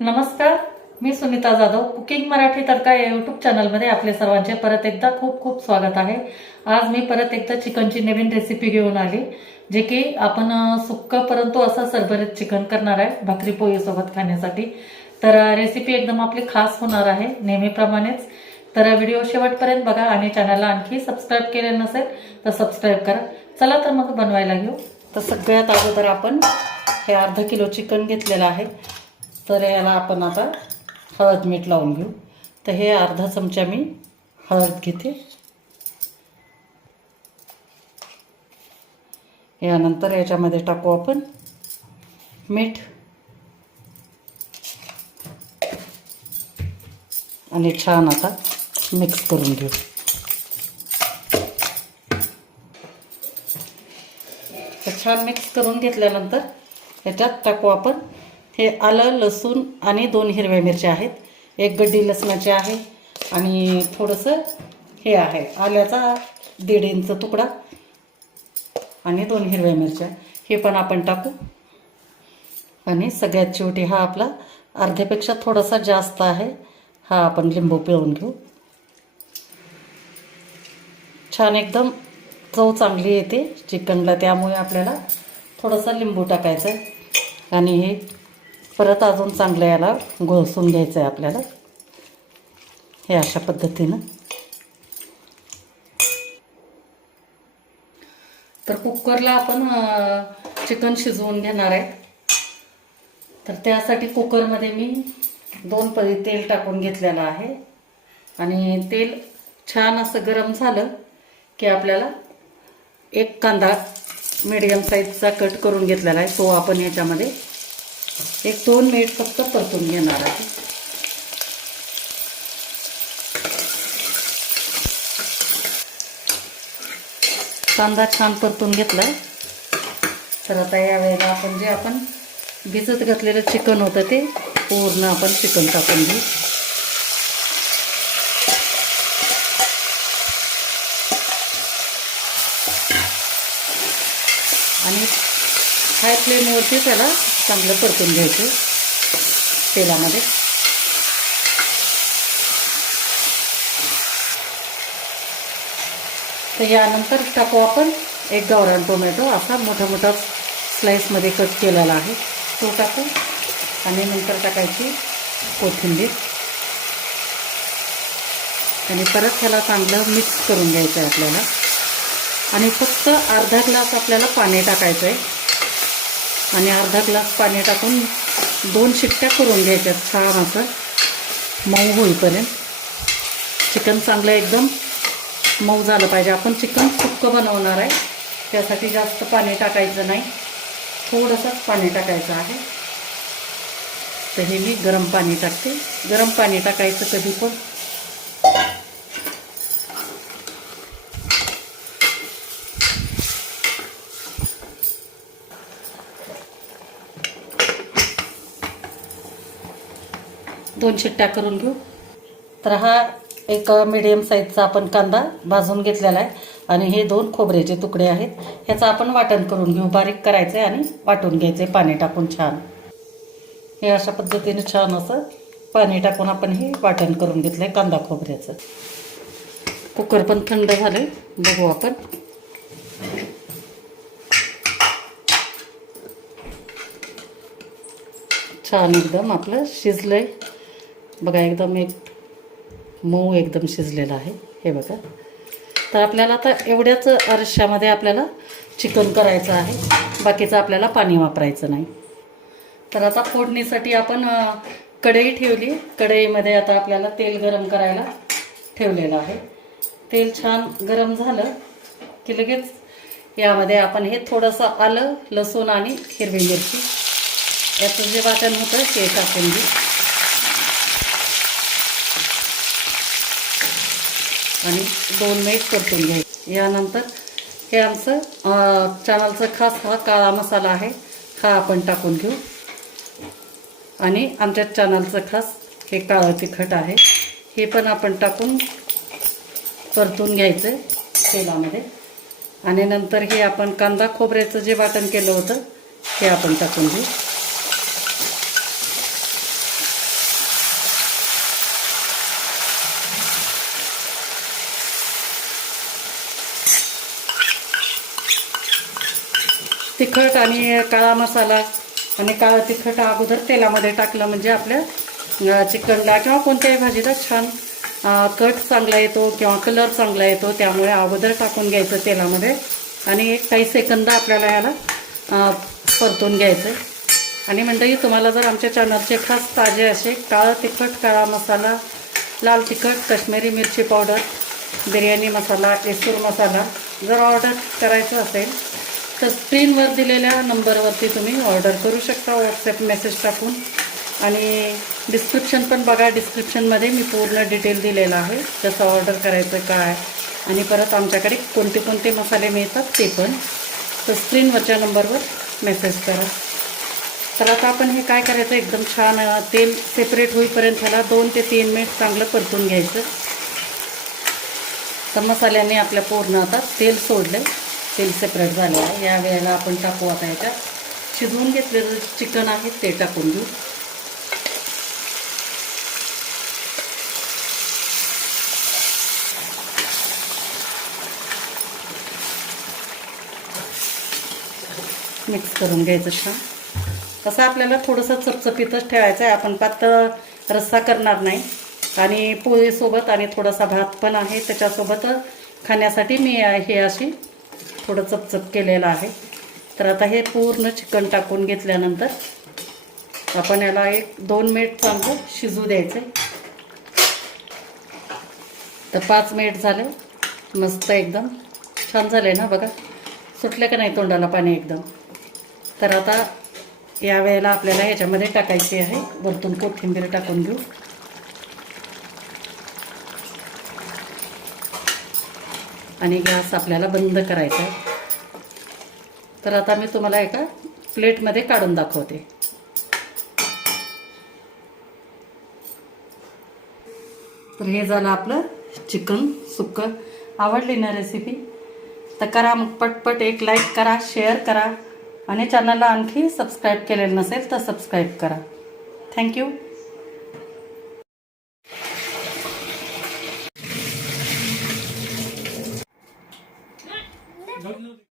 नमस्कार, मी सुनीता जाधव. कुकिंग मराठी तडका या यूट्यूब चॅनलमध्ये आपले सर्वांचे परत एकदा खूप खूप स्वागत आहे. आज मी परत एकदा चिकनची नवीन रेसिपी घेऊन आली, जे की आपण सुक्कं परंतु असं सरभरीत चिकन करणार आहे भाकरी पोळीसोबत खाण्यासाठी. तर रेसिपी एकदम आपली खास होणार आहे नेहमीप्रमाणेच. तर व्हिडिओ शेवटपर्यंत बघा आणि चॅनलला आणखी सबस्क्राईब केले नसेल तर सबस्क्राईब करा. चला तर मग बनवायला घेऊ. तर सगळ्यात अगोदर आपण हे अर्धा किलो चिकन घेतलेलं आहे. तर याला आपण आता हळद मीठ लावून घेऊ. तर हे अर्धा चमचा मी हळद घेते. यानंतर याच्यामध्ये टाकू आपण मीठ आणि छान आता मिक्स करून घेऊ. तर छान मिक्स करून घेतल्यानंतर याच्यात टाकू आपण हे आलं, लसूण आणि 2 हिरव्या मिरच्या आहेत. 1 गड्डी लसणाची आहे आणि थोडंसं हे आहे आल्याचा 1.5 इंच तुकडा आणि 2 हिरव्या मिरच्या, हे पण आपण टाकू. आणि सगळ्यात शेवटी हा आपला अर्ध्यापेक्षा थोडासा जास्त आहे, हा आपण लिंबू पिळून घेऊ. छान एकदम चव चांगली येते चिकनला, त्यामुळे आपल्याला थोडासा लिंबू टाकायचा आहे. आणि हे परत अजून चांगलं याला घोळसून घ्यायचं आहे आपल्याला, हे अशा पद्धतीनं. तर कुकरला आपण चिकन शिजवून घेणार आहे. तर त्यासाठी कुकरमध्ये मी 2 पळी तेल टाकून घेतलेलं आहे. आणि तेल छान असं गरम झालं की आपल्याला 1 कांदा मीडियम साईजचा कट करून घेतलेला आहे, तो आपण याच्यामध्ये 1-2 मिनिट फक्त परतून घेणार आहे. कांदा छान परतून घेतलाय. तर आता यावेळेला आपण जे आपण भिजत घातलेलं चिकन होतं ते पूर्ण आपण चिकन टाकून घेऊ. आणि हाय फ्लेमवरती त्याला चांगलं परतून घ्यायचं तेलामध्ये. तर यानंतर टाकू आपण 1 गावरान टोमॅटो, असा मोठा मोठा स्लाइसमध्ये कट केलेला आहे, तो टाकू. आणि नंतर टाकायची कोथिंबीर आणि परत ह्याला चांगलं मिक्स करून घ्यायचं आहे आपल्याला. आणि फक्त अर्धा ग्लास आपल्याला पाणी टाकायचं आहे आणि अर्धा ग्लास पाणी टाकून 2 शिट्ट्या करून घ्यायच्या, छान असं मऊ होईपर्यंत. चिकन चांगलं एकदम मऊ झालं पाहिजे. आपण चिकन सुक्कं बनवणार आहे, त्यासाठी जास्त पाणी टाकायचं नाही, थोडंसंच पाणी टाकायचं आहे. तर हे मी गरम पाणी टाकते. गरम पाणी टाकायचं कधी पण. दोन शिट्ट्या करून घेऊ. तर हा एक मीडियम साईजचा आपण कांदा भाजून घेतलेला आहे आणि हे 2 खोबऱ्याचे तुकडे आहेत. ह्याचं आपण वाटण करून घेऊ, बारीक करायचं आहे आणि वाटून घ्यायचं आहे पाणी टाकून छान. हे अशा पद्धतीने छान असं पाणी टाकून आपण हे वाटण करून घेतलं आहे कांदा खोबऱ्याचं. कुकर पण थंड झालं, बघू आपण. छान एकदम आपलं शिजलं आहे बघा, एकदम एक मऊ एकदम शिजलेलं आहे हे बघा. तर आपल्याला आता एवढ्याच अरश्यामध्ये आपल्याला चिकन करायचं आहे, बाकीचं आपल्याला पाणी वापरायचं नाही. तर आता फोडणीसाठी आपण कढई ठेवली. कढईमध्ये आता आपल्याला तेल गरम करायला ठेवलेलं आहे. तेल छान गरम झालं की लगेच यामध्ये आपण हे थोडंसं आलं, लसूण आणि हिरवी मिरची याचं जे वाटण होतं ते टाकून घेऊ. आणि 2 मिनिट परतून घ्यायचं. यानंतर हे आमचं चॅनलचं खास हा काळा मसाला आहे, हा आपण टाकून घेऊ. आणि आमच्या चॅनलचं खास हे काळं तिखट आहे, हे पण आपण टाकून परतून घ्यायचं तेलामध्ये. आणि नंतर हे आपण कांदा खोबऱ्याचं जे वाटण केलं होतं हे आपण टाकून घेऊ. तिखट आणि काळा मसाला आणि काळं तिखट अगोदर तेलामध्ये टाकलं म्हणजे आपल्या चिकनला किंवा कोणत्याही भाजीला छान कट चांगला येतो किंवा कलर चांगला येतो. त्यामुळे अगोदर टाकून घ्यायचं तेलामध्ये आणि एक काही सेकंद आपल्याला याला परतून घ्यायचं. आणि मंडळी, तुम्हाला जर आमच्या चॅनलचे खास ताजे असे काळं तिखट, काळा मसाला, लाल तिखट, काश्मीरी मिरची पावडर, बिर्याणी मसाला, केसूर मसाला जर ऑर्डर करायचं असेल तर स्क्रीनवर दिलेल्या नंबरवरती तुम्ही ऑर्डर करू शकता व्हॉट्सॲप मेसेज टाकून. आणि डिस्क्रिप्शन पण बघा, डिस्क्रिप्शनमध्ये मी पूर्ण डिटेल दिलेलं आहे कसं ऑर्डर करायचं काय आणि परत आमच्याकडे कोणते कोणते मसाले मिळतात ते पण. तर स्क्रीनवरच्या नंबरवर मेसेज करा. तर आता आपण हे काय करायचं, एकदम छान तेल सेपरेट होईपर्यंत ह्याला 2 ते 3 मिनिट चांगलं परतून घ्यायचं. तर मसाल्याने आपल्या पूर्ण आता तेल सोडलं, तेल सेपरेट झालं आहे. या वेळेला आपण टाकू आता याच्यात शिजवून घेतलेलं चिकन आहे ते टाकून घेऊ. मिक्स करून घ्यायचं छान. तसं आपल्याला थोडंसं चपचपीतच ठेवायचं आहे, आपण पातळ रस्सा करणार नाही. आणि पोळीसोबत आणि थोडासा भात पण आहे त्याच्यासोबत खाण्यासाठी मी हे अशी थोडं चपचप केलेलं आहे. तर आता हे पूर्ण चिकन टाकून घेतल्यानंतर आपण याला 1-2 मिनिट चांगलं शिजू द्यायचं. तर 5 मिनिट झाले, मस्त एकदम छान झाले ना बघा, सुटले का नाही तोंडाला पाणी एकदम. तर आता या वेळेला आपल्याला याच्यामध्ये टाकायची आहे, वरतून कोथिंबीर टाकून घेऊ. आणि गॅस आपल्याला बंद करायचा आहे. तर आता मी तुम्हाला एका प्लेटमध्ये काढून दाखवते. तर हे झालं आपलं चिकन सुक्कं. आवडली ना रेसिपी? तर करा मग पटपट एक लाईक करा, शेअर करा आणि चॅनलला आणखी सबस्क्राईब केलेलं नसेल तर सबस्क्राईब करा. थँक्यू.